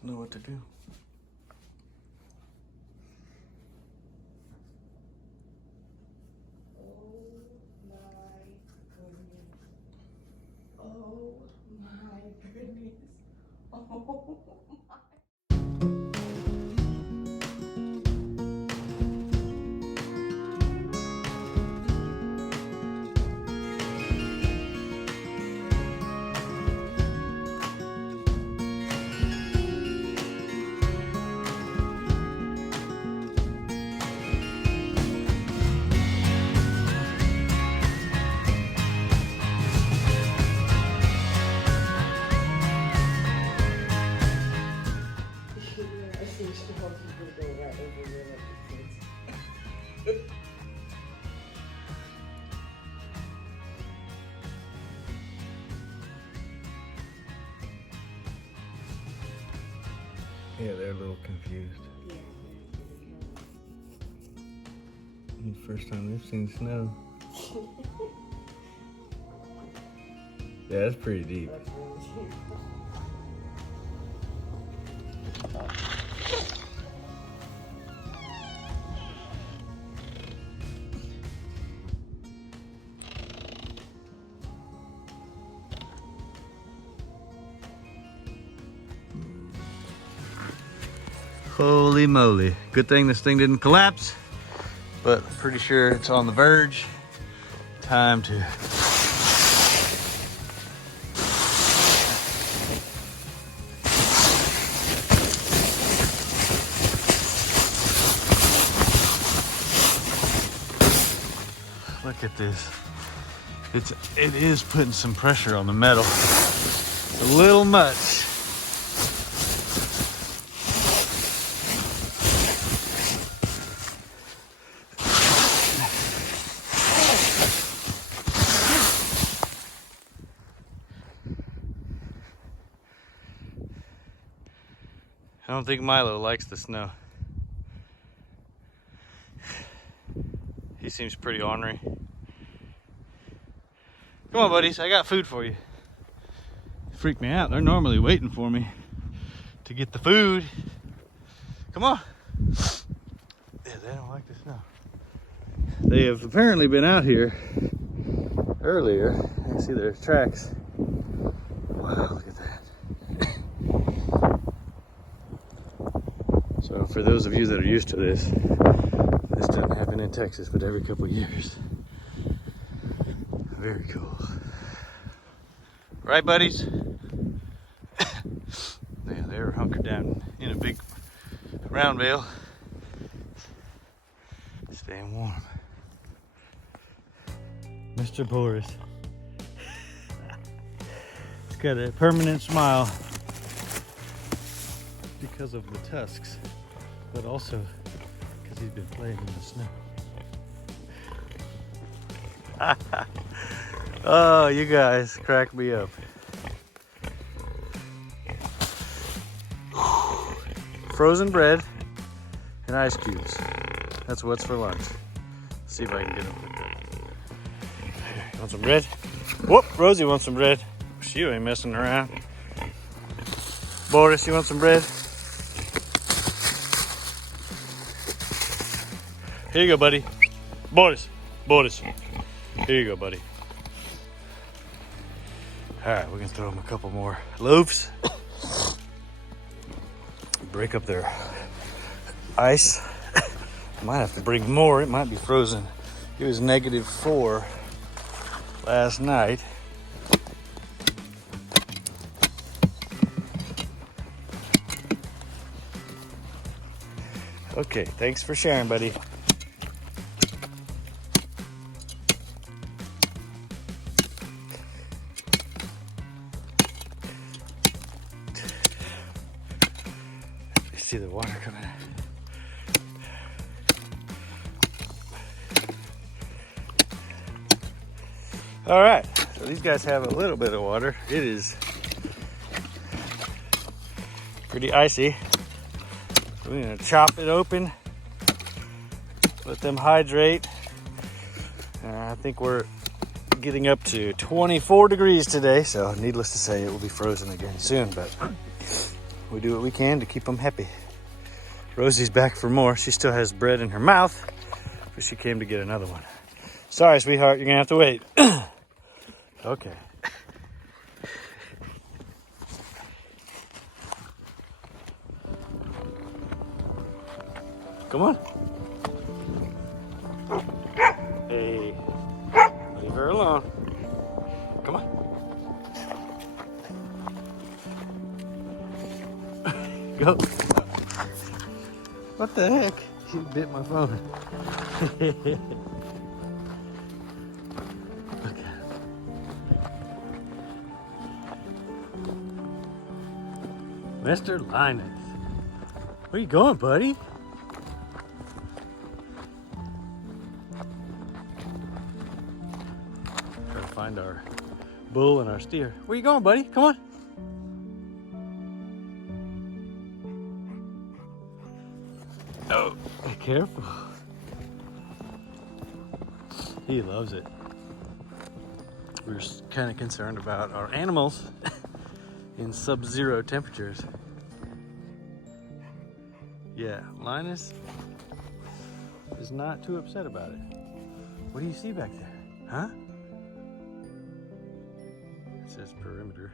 doesn't know what to do. Oh my goodness. Oh. Yeah, they're a little confused. The first time they've seen snow. Yeah, it's pretty deep. Holy moly. Good thing this thing didn't collapse, but I'm pretty sure it's on the verge. Time to look at this. It is putting some pressure on the metal. It's a little much. I don't think Milo likes the snow. He seems pretty ornery. Come on, buddies, I got food for you. Freak me out, they're normally waiting for me to get the food. Come on. Yeah, they don't like the snow. They have apparently been out here earlier. I see their tracks. Wow, look at that. So for those of you that are used to this doesn't happen in Texas, but every couple of years. Very cool. Right, buddies? Yeah, they're hunkered down in a big round bale, staying warm. Mr. Boris. He's got a permanent smile because of the tusks, but also because he's been playing in the snow. Oh, you guys crack me up. Frozen bread and ice cubes. That's what's for lunch. Let's see if I can get them. You want some bread? Whoop, Rosie wants some bread. She ain't messing around. Boris, you want some bread? Here you go, buddy. Boris. Here you go, buddy. All right, we're gonna throw them a couple more loaves. Break up their ice. Might have to bring more. It might be frozen. It was -4 last night. Okay, thanks for sharing, buddy. See the water coming in. All right, so these guys have a little bit of water. It is pretty icy. We're gonna chop it open, let them hydrate. I think we're getting up to 24 degrees today, so needless to say, it will be frozen again soon, but we do what we can to keep them happy. Rosie's back for more. She still has bread in her mouth, but she came to get another one. Sorry, sweetheart, you're gonna have to wait. Okay. Come on. Hey, leave her alone. Come on. Go. What the heck? He bit my phone. Okay. Mr. Linus. Where you going, buddy? Try to find our bull and our steer. Where you going, buddy? Come on. Oh, be careful. He loves it. We're just kind of concerned about our animals in sub-zero temperatures. Yeah, Linus is not too upset about it. What do you see back there? Huh? It says perimeter.